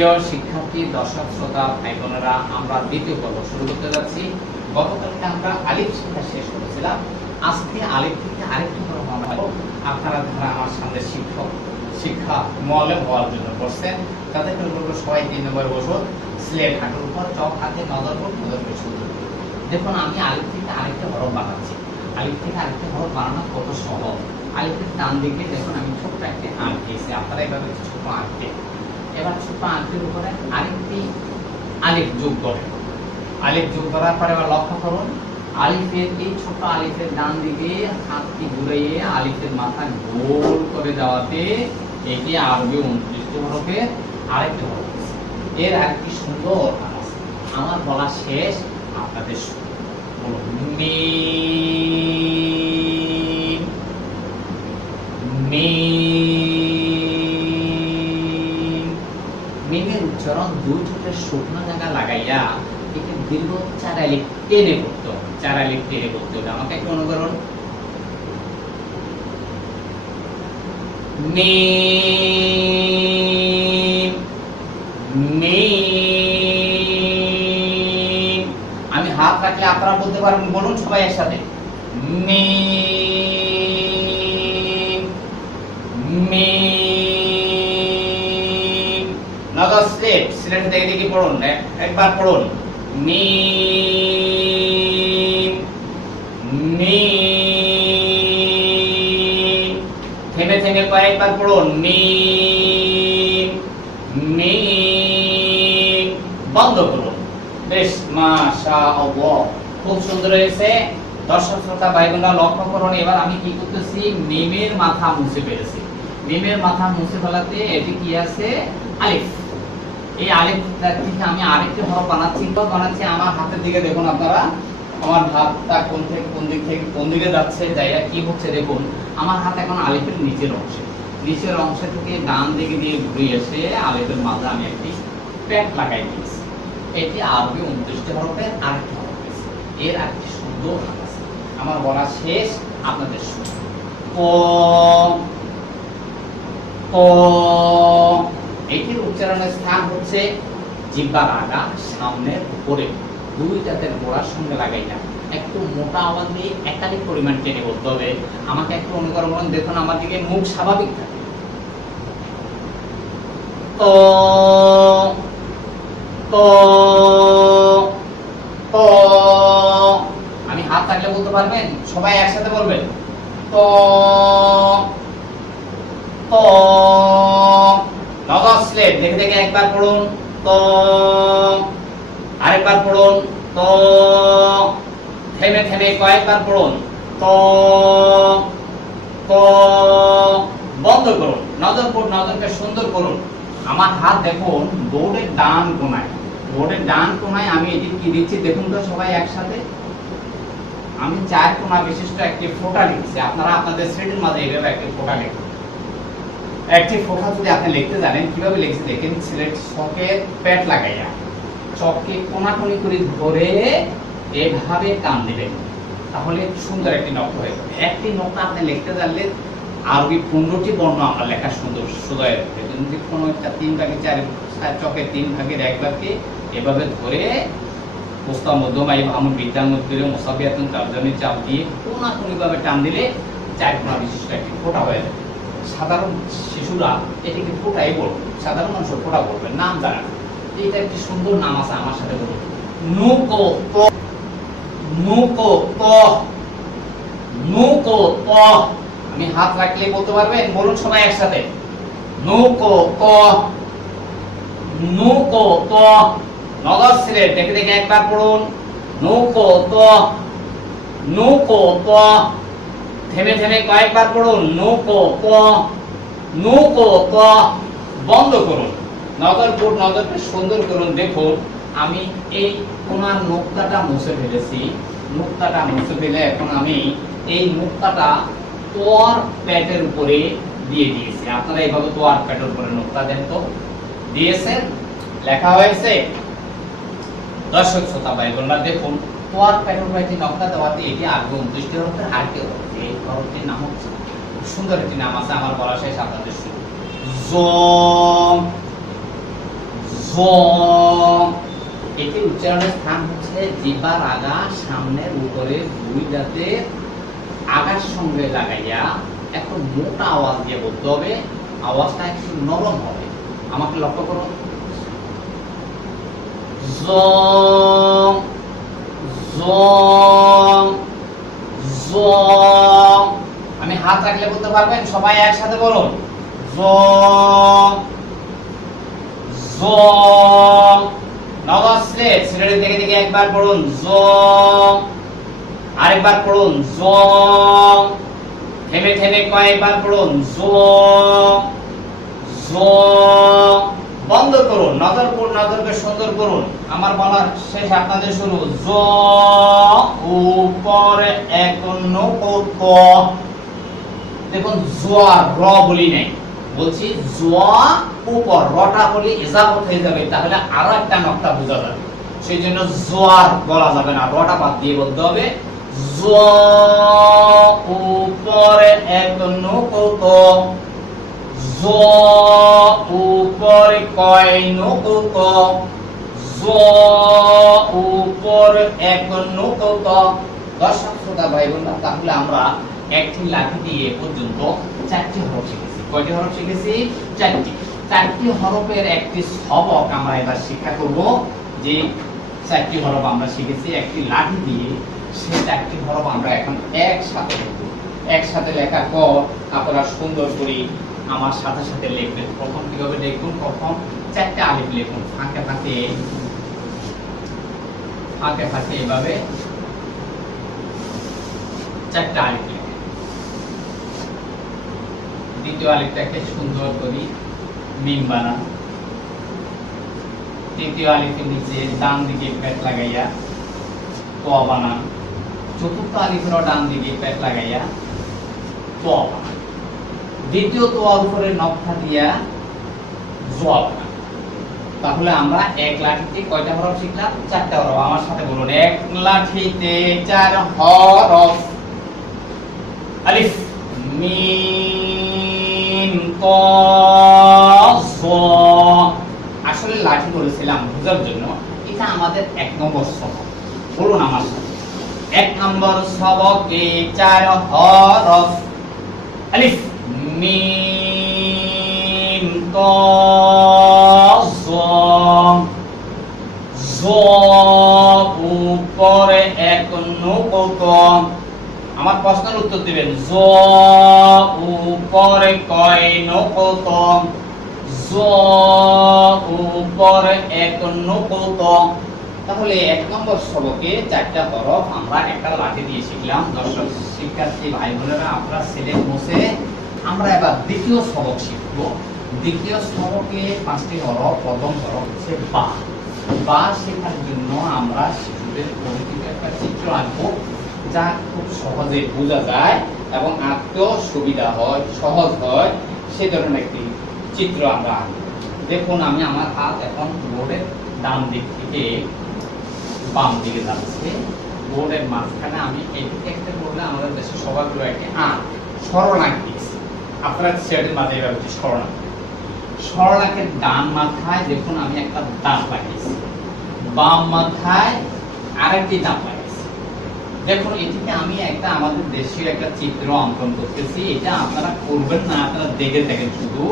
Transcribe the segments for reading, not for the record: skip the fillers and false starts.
প্রিয় শিক্ষার্থী, দর্শক, শ্রোতা, ভাই বোনেরা, আমরা দ্বিতীয় পর্ব শুরু করতে যাচ্ছি। গতকালকে আমরা আলিফ শিক্ষা শেষ করেছিলাম। আজকে আলিফ থেকে আরেকটি পর্ব আমরা আপনারা যারা আমার সামনে শিক্ষা মুআল্লিম হওয়ার জন্য বসছেন, তাদেরকে বলবো সবাই 3 নম্বর বসুন। স্লেট হাঁটুর উপর, চোখ হাতে নজর করে শুরু। দেখুন, আমি আলিফ থেকে আরেকটা হরফ বানাচ্ছি। আলিফ থেকে আরেকটা হরফ বানানো কত সহজ। আলিফের ডান দিকে দেখুন আমি ছোট্ট একটা আঁক দিয়েছি। আপনারা এভাবে ছোট আঁকতে, এবার ছোট আঁকের উপরে আরেকটি আলিফ যোগ করে, আলিফ যোগ করার পরে এবার লক্ষ্য করুন, আলিফের এই ছোট আলিফের ডান দিকে হাতটি ঘুরিয়ে আলিফের মাথা গোল করে দেওয়াতে এটি আরবি 29টি হরফের আরেকটি হরফ। এর আরেকটি সুন্দর আছে, আমার বলা শেষ, আপনাদের বলুন। মিম মিম। মিমের উচ্চারণ দুই ঠোঁটের শুকনো জায়গা লাগাইয়া একে দীর্ঘ 4 আলিফ টেনে পড়তে হবে। 4 আলিফ টেনে পড়তে হবে। আমাকে একটু অনুকরণ। মিম মিম। আমি হাত রাখলে আপনারা বলতে পারবেন, বলুন সবাই একসাথে। মিম মিম। নজর স্লেট, স্লেট দেখে দেখে পড়ুন, একবার পড়ুন। মিম মিম। থেমে থেমে কয়েকবার পড়ুন। মিম মিম। বন্ধ করুন। বেশ, মাশাআল্লাহ, খুব সুন্দর হয়েছে। দর্শক শ্রোতা ভাই বোনেরা লক্ষ্য করুন, এবার আমি কি করতেছি, মিমের মাথা মুছে ফেলেছি। মিমের মাথা মুছে ফেলাতে এটি কি আছে, আলিফ। এই আলিফ থেকে আমি আরেকটি হরফ বানাচ্ছি। আমার হাতের দিকে দেখুন আপনারা, আমার হাতটা কোন দিকে যাচ্ছে, জায়গা কি হচ্ছে দেখুন। আমার হাত এখন আলিফের নিচের অংশে থেকে ডান দিকে দিয়ে ঘুরে এসে আলিফের মাঝে আমি একটি প্যাক লাগাই দিয়েছি। এটি আরবি 29টি হরফের আরেকটি হরফ। এর আরেকটি সুন্দর হাত আছে, আমার বলা শেষ, আপনাদের শুনুন। এটির উচ্চারণের স্থান হচ্ছে জিহ্বার আগা, সামনের উপরে, দুই দাঁতের গোড়ার সঙ্গে লাগাইয়া একটু মোটা আওয়াজ দিয়ে একাধিক পরিমাণ টেনে বলতে হবে। আমাকে একটু অনুকরণ করুন। দেখুন আমার দিকে মুখ স্বাভাবিক থাকে। তো তো তো আমি হাত থাকলে বলতে পারবেন, সবাই একসাথে বলবেন। তো তো। নজর স্লেট দেখে দেখে একবার পড়ুন। তো আরেকবার পড়ুন। তো থেমে থেমে কয়েকবার পড়ুন। তো তো। বন্ধ করুন। নজরকে সুন্দর করুন। আমার হাত দেখুন বোর্ডের ডান কোণায় আমি এটি কি দিচ্ছি দেখুন তো সবাই একসাথে। আমি 4 কোণা বিশিষ্ট একটি ফোঁটা লিখছি। আপনারা আপনাদের শ্রেণীর মাঝে এইভাবে একটি ফোঁটা লিখুন। একটি ফোঁটা যদি আপনি লিখতে জানেন, কিভাবে লিখছি দেখেন। সিলেট চকের প্যাট লাগাইয়া চককে কোনাকুনি করে ধরে এভাবে টান দিবেন, তাহলে সুন্দর একটি নক্ত হয়ে যাবে। একটি নক্ত আপনি লিখতে জানলে আরবি 15টি বর্ণ আমরা লেখা সুন্দর সুদয় হবে। যদি কোনো একটা 3 ভাগে 4 চকের 3 ভাগের 1 ভাগকে এভাবে ধরে প্রস্তাব মধ্যমাই ভামুন বিদ্যার মধ্যে মোসাবিয়াতুন তারজমি চাপ দিয়ে কোনাকুনি ভাবে টান দিলে 4 কোণা বিশিষ্ট একটি ফোঁটা হয়ে যাবে। সাধারণ শিশুরা এটিকে ফোঁটাই বলবে, সাধারণ মানুষ ফোঁটা বলবে, নাম জানে না। এটা একটি সুন্দর নাম আছে, আমার সাথে বলুন। নুকো তো নুকো তো নুকো তো। আমি হাত রাখলে বলতে পারবেন, বলুন সবাই একসাথে। নুকো তো নুকো তো। নজর সিলেট দেখে দেখে একবার পড়ুন। নুকো তো নুকো তো। থেমে থেমে কয়েকবার পড়ুন। নুকো তো নুকো তো। বন্ধ করুন। নজরকে সুন্দর করুন। দেখুন আমি এই কোনার নোক্তাটা মুছে ফেলেছি। নোক্তাটা মুছে ফেলে এখন আমি এই নোক্তাটা তোয়ার প্যাটের উপরে দিয়ে দিয়েছি। আপনারা এইভাবে তোয়ার প্যাটের উপরে নোক্তা দেন তো। দিয়েছেন, লেখা হয়েছে। দর্শক শ্রোতা ভাই বোনেরা দেখুন, তোয়ার প্যাটের উপরে একটি নোক্তা দেওয়াতে এটি আরবি 29টি হরফের আরেকটি হরফ। এই হরফটির নাম হচ্ছে, সুন্দর একটি নাম আছে, আমার বলা শেষ, আপনাদের শুরু। জ জ, এটি উচ্চারণের স্থান হচ্ছে জিহ্বার আগা সামনের উপরে দুই দাঁতের আগার সঙ্গে লাগাইয়া একটু মোটা আওয়াজ দিয়ে বলতে হবে, আওয়াজটা একটু নরম হবে। আমাকে লক্ষ্য করুন, জ জ জ। আমি হাত রাখলে বলতে পারবেন? সবাই একসাথে বলুন, জ জ। নগদ স্লেট ছেলের দিকে দিকে একবার পড়ুন, জ। আরেকবার পড়ুন, জ। থেমে থেমে কয়েকবার পড়ুন, জ জ। বন্ধ করুন, নজরকে সুন্দর করুন। আমার বলার শেষ, আপনাদের শুরু। জ উপরে এক নৌক। দেখুন, জোয়া র বলি নাই, বলছি জোয়া উপর, রটা বলি ইজাফত হয়ে যাবে, তাহলে আরো একটা নকটা বোঝা যাবে। সেই জন্য জোয়ার বলা যাবে না, রটা বাদ দিয়ে বলতে হবে, জোয়া উপরে এক নৌক। জ উপরে কয় নৌক, জ উপরে এক নৌক। দর্শক শ্রোতা ভাই বোনেরা, তাহলে আমরা একটি লাঠি দিয়ে এ পর্যন্ত 4টি হরফ শিখেছি। কয়টি হরফ শিখেছি? 4টি। 4টি হরফের একটি সবক আমরা এবার শিক্ষা করব। যে 4টি হরফ আমরা শিখেছি একটি লাঠি দিয়ে, সেই 4টি হরফ আমরা এখন একসাথে লিখব। একসাথে লেখার পর আপনারা সুন্দর করে আমার সাথে সাথে লিখবেন। প্রথম কিভাবে লিখুন? প্রথম 4টা আলিফ লিখুন, ফাঁকে ফাঁকে এভাবে 4টা আলিফ লিখুন। দ্বিতীয় আলিফটাকে সুন্দর করে মিম বানান। তৃতীয় আলিফের নিচে ডান দিকে পেট লাগাইয়া ত বানান। চতুর্থ আলিফেরও ডান দিকে পেট লাগাইয়া ত বানান। দ্বিতীয় তোয়ার উপরে নকশা দিয়া জ বানান। তাহলে আমরা এক লাঠিতে কয়টা হরফ শিখলাম? 4টা হরফ। আমার সাথে বলুন, এক লাঠিতে 4 হরফ। আলিফ মিম ত জ। আসলে লাঠি বলেছিলাম বোঝার জন্য, এটা আমাদের 1 নম্বর সবক। বলুন আমার সাথে, 1 নম্বর সবকে 4 হরফ। আলিফ মিম ত জ। জ উপরে এক নৌক। আমার প্রশ্নের উত্তর দিবেন, জ উপরে কয় নৌক? জ উপরে এক নৌক। তাহলে 1 নম্বর সবকে 4টা হরফ আমরা একটা লাঠি দিয়ে শিখলাম। দর্শক শিক্ষার্থী ভাই বোনেরা, আপনারা সিলেট বসে আমরা এবার দ্বিতীয় সবক শিখব। দ্বিতীয় সবকে 5টি হরফ। প্রথম হরফ হচ্ছে বা। বা শেখার জন্য আমরা শিশুদের পরিচিত একটা চিত্র আঁকবো, যা খুব সহজে বোঝা যায় এবং আঁকতেও সুবিধা হয়, সহজ হয়, সে ধরনের একটি চিত্র আমরা আঁকবো। দেখুন, আমি আমার হাত এখন বোর্ডের ডান দিক থেকে বাম দিকে যাচ্ছে। বোর্ডের মাঝখানে আমি এদিকে একটা বললে আমাদের দেশে সবাইগুলো একটা সরলাঙ্ক দিয়েছি। আপনারা সেটের মাঝে এবার সরলাঙ্ক। সরলাঙ্কের ডান মাথায় দেখুন আমি একটা দাঁত লাগিয়েছি, বাম মাথায় আরেকটি দাঁত লাগিয়েছি। দেখুন, এটিকে আমি একটা আমাদের দেশের একটা চিত্র অঙ্কন করতেছি। এটা আপনারা করবেন না, আপনারা দেখে থাকেন, শুধু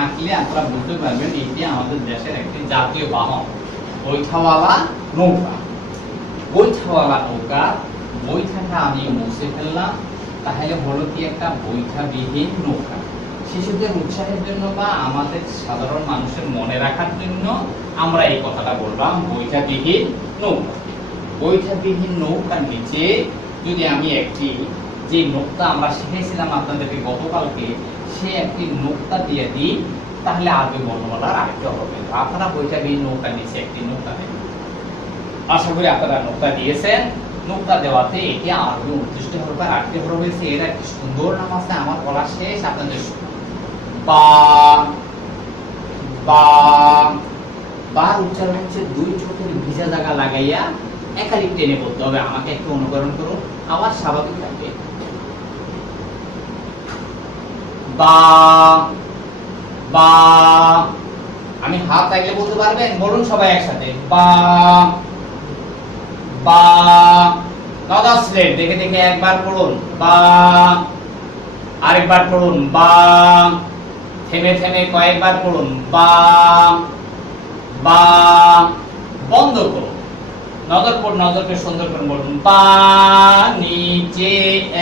আঁকলে আপনারা বুঝতে পারবেন এটি আমাদের দেশের একটি জাতীয় বাহন, বৈঠাওয়ালা নৌকা। বৈঠাওয়ালা নৌকা, বৈঠাটা আমি মুছে ফেললাম, তাহলে হলো কি একটা বৈঠাবিহীন নৌকা। শিশুদের উৎসাহের জন্য বা আমাদের সাধারণ মানুষের মনে রাখার জন্য আমরা এই কথাটা বললাম, বৈঠাবিহীন নৌকা। বৈঠাবিহীন নৌকার নিচে যদি আমি একটি, যে নোক্তা আমরা শিখেছিলাম আপনাদেরকে গতকালকে, সে একটি নোক্তা দিয়ে দিই, তাহলে আরবি বর্ণমালার আরেকটা হবে। আপনারা বৈঠাবিহীন নৌকার নিচে একটি নোক্তা দেবেন। আশা করি আপনারা নোক্তা দিয়েছেন। নোক্তা দেওয়াতে এটি আরবি 29 হরফের 8টি হরফ হয়েছে। এর একটি সুন্দর নাম আছে, আমার বলা শেষ, আপনাদের বা। বা বার উচ্চারণ হচ্ছে 2 ঠোঁটের ভিজা জায়গা লাগাইয়া একাধিক টেনে বলতে হবে। আমাকে একটু অনুকরণ করুন, আবার স্বাভাবিক থাকবে। বা বা। আমি হাত থাকলে বলতে পারবেন, বলুন সবাই একসাথে, বা বা। নদা স্লেট দেখে দেখে একবার পড়ুন, বা। আরেকবার পড়ুন, বা। থেমে থেমে কয়েকবার পড়ুন, বা বা। বন্ধ করুন, নজরকে সুন্দর করে বলুন, বা নিচে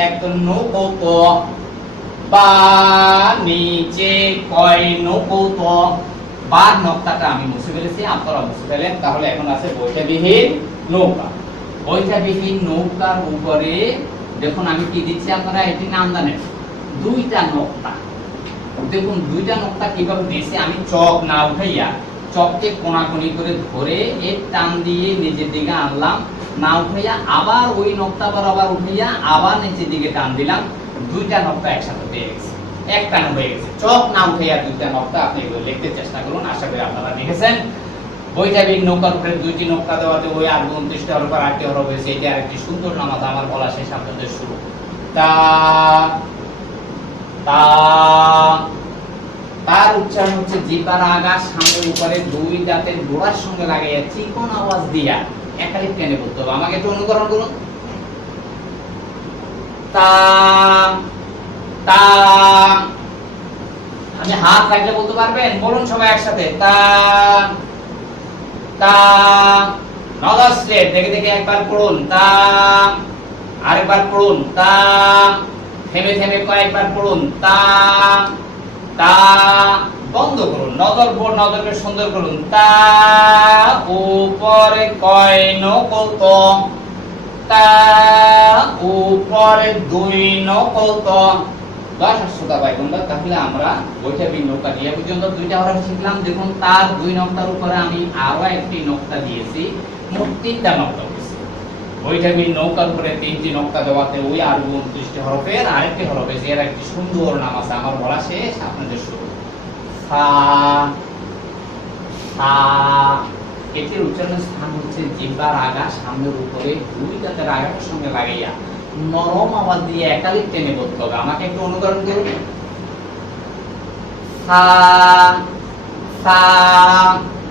এক নৌকো, বা নিচে কয় নৌকো। বার নকটাটা আমি মুছে ফেলেছি, আপনারা মুছে ফেলেন। তাহলে এখন আছে বৈঠাবিহীন নৌকা। বৈঠাবিহীন নৌকার উপরে দেখুন আমি কি দিচ্ছি, আপনারা এটি নাম জানেন, দুইটা নকটা। দেখুন দুইটা নকটা কিভাবে দিয়েছি, আমি চক না উঠাইয়া চককে কোনাকুনি করে ধরে এর টান দিয়ে নিচের দিকে আনলাম, না উঠাইয়া আবার ওই নকটা বরাবর উঠাইয়া আবার নিচের দিকে টান দিলাম, দুইটা নকটা একসাথে পেয়ে গেছে, এক টান হয়ে গেছে। চক না উঠাইয়া দুইটা নকটা আপনি লিখতে চেষ্টা করুন, আশা করি আপনারা লিখেছেন। বৈঠাবিহীন নৌকার উপরে দুইটি নকটা দেওয়াতে ওই 29টা হরফ আর 8টি হরফ হয়েছে। এটা আরেকটি সুন্দর নামাজ, আমার বলা শেষ, আপনাদের শুরু। তা তা তার উচ্চারণ হচ্ছে জিহ্বার আগা সামনের উপরে দুই দাঁতের গোড়ার সঙ্গে লাগাইয়া চিকন আওয়াজ দিয়া একালিক টেনে বলতে হবে। আমাকে একটু অনুকরণ করুন। তা তা। আমি হাত রাখলে বলতে পারবেন, বলুন সবাই একসাথে, তা তা। নদা স্লেট দেখে দেখে একবার পড়ুন, তা। আরেকবার পড়ুন, তা। থেমে থেমে কয়েকবার পড়ুন, তা তা। বন্ধ করুন, নজরকে সুন্দর করুন, তা উপরে কয় নৌকো, তা উপরে দুই নৌকো। দর্শক শ্রোতা ভাই বোনেরা, তাহলে আমরা বৈঠাবিহীন নৌকা দিয়ে পর্যন্ত দুইটা হরফ শিখলাম। দেখুন তার দুই নকটার উপরে আমি আরো একটি নকটা দিয়েছি, মোট তিনটা নকটা হয়েছে। বৈঠাবিহীন নৌকার উপরে তিনটি নকটা দেওয়াতে ওই আর 29টি হরফের আরেকটি হরফ হয়েছে। এর একটি সুন্দর নাম আছে, আমার বলা শেষ, আপনাদের শুরু। সা সা। এটির উচ্চারণের স্থান হচ্ছে জিহ্বার আগা সামনের উপরে দুই দাঁতের আগার সঙ্গে লাগাইয়া নরম আওয়াজ দিয়ে একালিক টেনে বলতে হবে। আমাকে একটু অনুকরণ করুন। সা সা।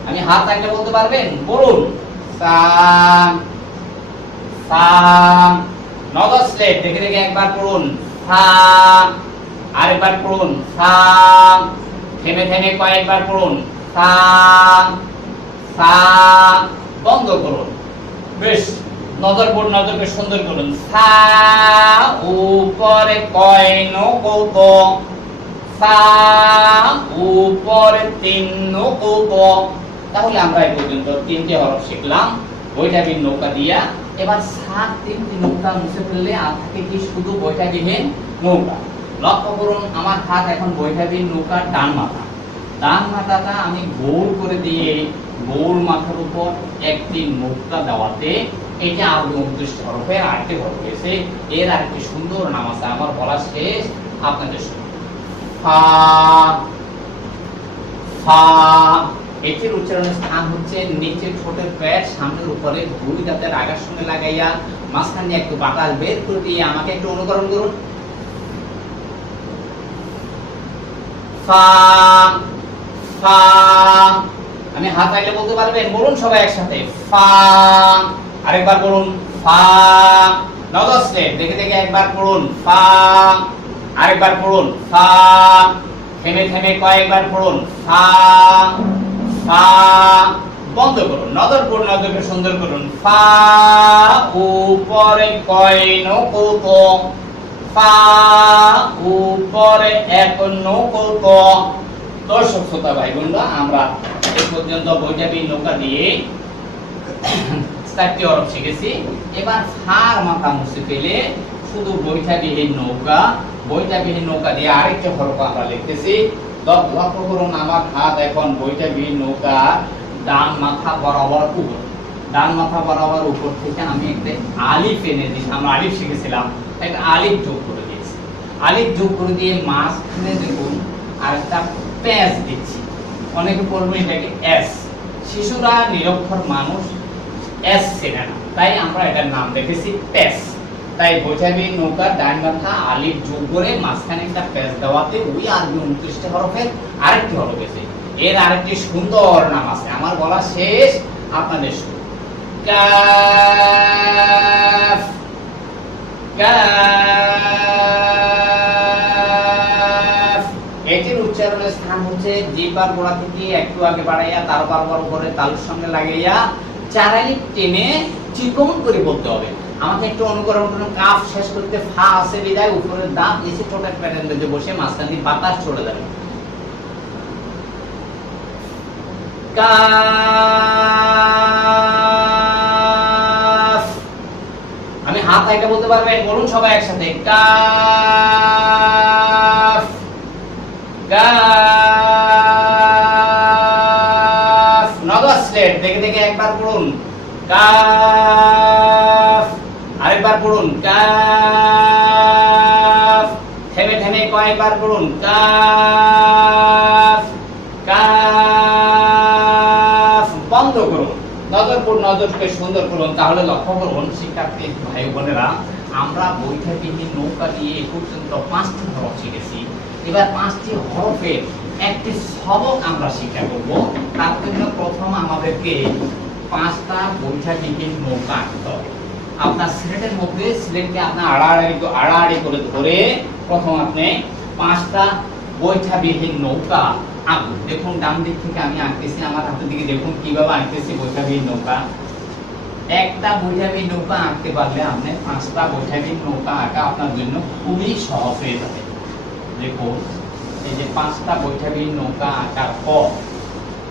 আমি হাত থাকলে বলতে পারবেন, বলুন, সা সা। নদা স্লেট দেখে দেখে একবার পড়ুন, সা। আরেকবার পড়ুন, সা। থেমে থেমে কয়েকবার পড়ুন, সা সা। বন্ধ করুন, বেশ। নজরকে সুন্দর করুন, সা উপরে কয় নৌকো, সা উপরে তিন নৌকো। তাহলে আমরা এই পর্যন্ত তিনটি হরফ শিখলাম বৈঠাবিহীন নৌকা দিয়া। এবার সাত তিনটি নৌকা মুছে ফেললে আর থাকে কি, শুধু বৈঠাবিহীন নৌকা। লক্ষ্য করুন, আমার হাত এখন বৈঠাবিহীন নৌকার ডান মাথা। ডান মাথাটা আমি গোল করে দিয়ে গোল মাথার উপর একটি নৌকা দেওয়াতে এটা আর 29 হরফের আরেকটি হরফ হয়েছে। এর আরেকটি সুন্দর নাম আছে, আমার বলা শেষ, আপনাদের শুনুন। ফা ফা। এটির উচ্চারণের স্থান হচ্ছে নিচের ঠোঁটের পেট সামনের উপরে দুই দাঁতের আগার সঙ্গে লাগাইয়া মাঝখান দিয়ে একটু বাতাস বের করে দিয়ে আমাকে একটু অনুকরণ করুন। ফা ফা। আমি হাত আইলে বলতে পারবেন, বলুন সবাই একসাথে, ফা। আরেকবার বলুন, ফা। নদা স্লেট দেখে দেখে একবার পড়ুন, ফা। আরেকবার পড়ুন, ফা। থেমে থেমে কয়েকবার পড়ুন, ফা ফা। বন্ধ করুন, নজরকে সুন্দর করুন, ফা উপরে কয় নৌকো, ফা উপরে এক নৌকো। দর্শক শ্রোতা ভাই বোনরা, আমরা এই পর্যন্ত বৈঠাবিহীন নৌকা দিয়ে 4টি হরফ শিখেছি। এবার ফার মাথা মুছে ফেলে শুধু বৈঠাবিহীন নৌকা দিয়ে আরেকটি হরফ আমরা লিখতেছি। লক্ষ্য করুন, আমার হাত এখন বৈঠাবিহীন নৌকা ডান মাথা বরাবর উপর, ডান মাথা বরাবর উপর থেকে আমি একটা আলিফ এনে দিয়েছি। আমরা আলিফ শিখেছিলাম, একটা আলিফ যোগ করে দিয়েছি। আলিফ যোগ করে দিয়ে মাঝখানে দেখুন আর একটা প্যাচ দিচ্ছি। অনেকে বলবেন এটাকে এস। শিশুরা নিরক্ষর মানুষ এস চেনে না, তাই আমরা এটার নাম রেখেছি প্যাচ। তাই বৈঠাবিহীন নৌকা ডান মাথা আলিফ যোগ করে মাঝখানে একটা প্যাচ দেওয়াতে ওই আর 29টা হরফের আরেকটি হরফ এসে এর আরেকটি সুন্দর নাম আছে, আমার বলা শেষ, আপনাদের শুরু। Calf, calf. এটির উচ্চারণের স্থান হচ্ছে জিহ্বার গোড়া থেকে একটু আগে বাড়াইয়া তার বারবার উপরে তালুর সঙ্গে লাগাইয়া চারালি টেনে চিকন করে বলতে হবে। আমাকে একটু অনুকরণ করুন। কাফ শেষ করতে ফা আছে বিদায়, উপরের দাঁত নিচে ঠোঁটের প্যাটার্ন দিয়ে বসে মাঝখান দিয়ে বাতাস ছড়ে যাবে। কাফ। আমি হাত হাইটা বলতে পারবেন, বলুন সবাই একসাথে। Calf, calf. নগদ স্লেট দেখে দেখে একবার পড়ুন। কাফ। আরেকবার পড়ুন। কাফ। থেমে থেমে কয়েকবার পড়ুন। Calf, calf. বন্ধ করুন। নজরকে সুন্দর করুন। তাহলে লক্ষ্য করুন শিক্ষার্থী ভাই বোনেরা, আমরা বৈঠাবিহীন নৌকা দিয়ে এ পর্যন্ত 5টি হরফ শিখেছি। এবার 5টি হরফের একটি সবক আমরা শিক্ষা করব। তার জন্য প্রথম আমাদেরকে 5টা বৈঠাবিহীন নৌকা আঁকতে হবে। আপনার স্লেটের মধ্যে স্লেটকে আপনার আড়াআড়ি করে ধরে প্রথম আপনি 5টা বৈঠাবিহীন নৌকা আঁকুন। দেখুন ডান দিক থেকে আমি আঁকতেছি, আমার হাতের দিকে দেখুন কিভাবে আঁকতেছি বৈঠাবিহীন নৌকা। একটা বৈঠাবিহীন নৌকা আঁকতে পারলে আপনি 5টা বৈঠাবিহীন নৌকা আঁকা আপনার জন্য খুবই সহজ হয়ে যাবে। দেখুন এই যে 5টা বৈঠাবিহীন নৌকা আঁকার পর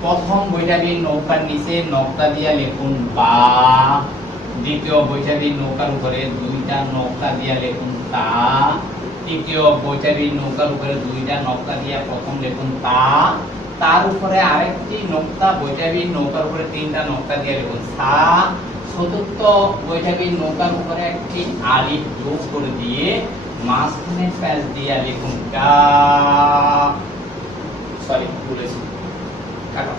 প্রথম বৈঠাবিহীন নৌকার নিচে নকতা দিয়া লিখুন বা। দ্বিতীয় বৈঠাবিহীন নৌকার উপরে 2টা নকতা দিয়া লিখুন তা। তৃতীয় বৈঠাবিহীন নৌকার উপরে 2টা নকতা দিয়া প্রথম লিখুন তা। তার উপরে আরেকটি নকতা, বৈঠাবিহীন নৌকার উপরে 3টা নকতা দিয়া লিখুন সা। চতুর্থ বৈঠাবিহীন নৌকার উপরে একটি আলিফ যোগ করে দিয়ে মাঝখানে প্যাচ দিয়া লিখুন কা। সরি ভুলেছি, কাটো।